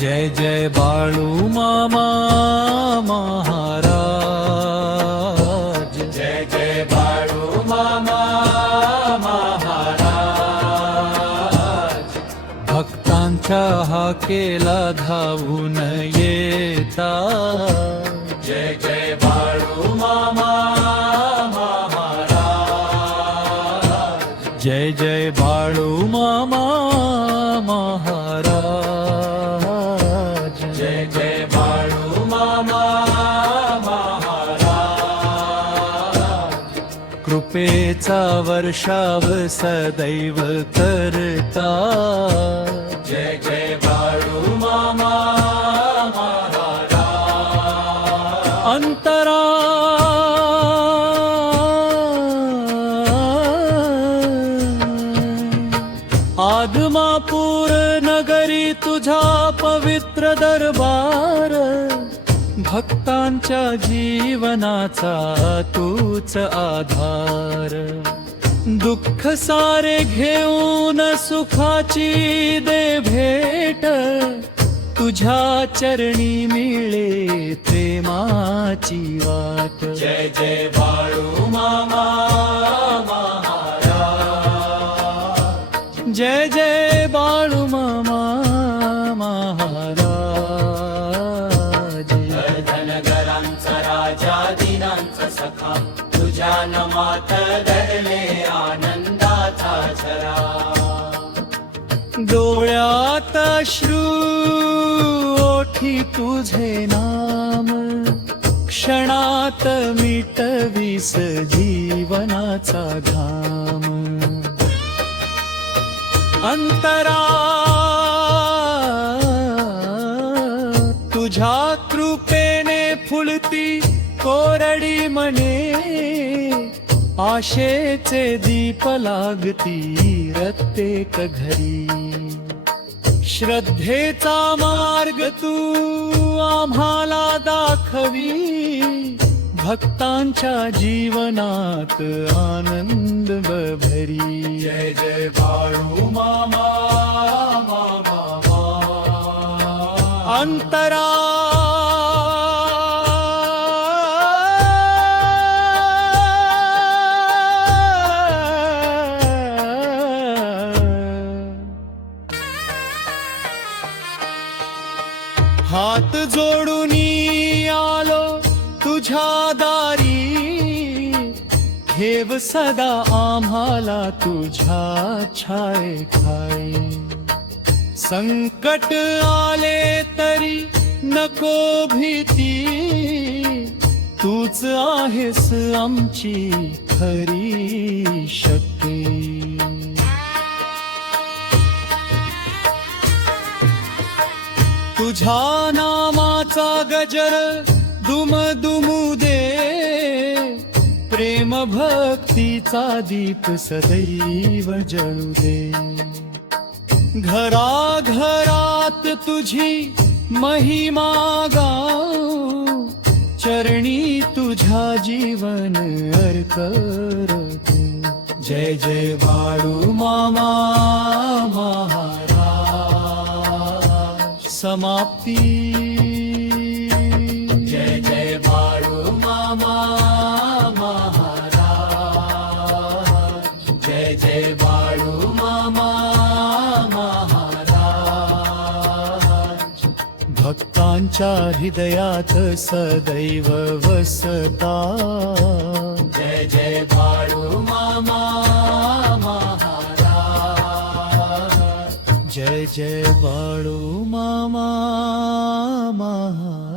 जय जय बाळू मामा महाराज, जय जय बाळू मामा महाराज. भक्तांच्या हाकेला धावून येता. जय जय बाळू मामा महाराज. जय जय बाळू मामा महाराज. जय जय बाळू मामा महाराज. कृपेचा वर्षाव सदैव करता. जय जय बाळू मामा महाराज. अंतरा आदमापूर नगरी तुझा पवित्र दरबार. भक्तांच्या जीवनाचा तूच आधार. दुःख सारे घेऊन सुखाची दे भेट. तुझ्या चरणी मिळे प्रेमाची वाट. जय जय बाळू मामा महाराज. जय जय बाळू मामा महाराज. धनगरांचा राजा दिनांचा सखा, तुझ्या नमात दडले आनंदाचा झरा. डोळ्यात अश्रू ओठी तुझे नाम. क्षणात मिटवीस जीवनाचा घाम. अंतरा तुझ्या कृपेने फुलती कोरडी मने. आशेचे दीप लागती प्रत्येक घरी. श्रद्धेचा मार्ग तू आम्हाला दाखवी. भक्तांच्या जीवनात आनंद भरी. जय जय बाळू मामा अंतरा हात जोडून आलो तुझ्या दारी. ठेव सदा आम्हाला तुझ्या छायेखाली. संकट आले तरी नको भीती. तूच आहेस आमची खरी शक्ती. तुझ्या नामाचा गजर दुम दुमू दे. प्रेम भक्तीचा दीप सदैव जळू दे. घराघरात तुझी महिमा गाऊ. चरणी तुझ्या जीवन अर्पण. जय जय बाळू मामा महाराज. समाप्ती. जय जय बाळू मामा महाराज. जय जय बाळू मामा महाराज. भक्तांच्या हृदयात सदैव वसता. जय जय बाळू मामा महाराज. जय जय बाळू मामा महाराज.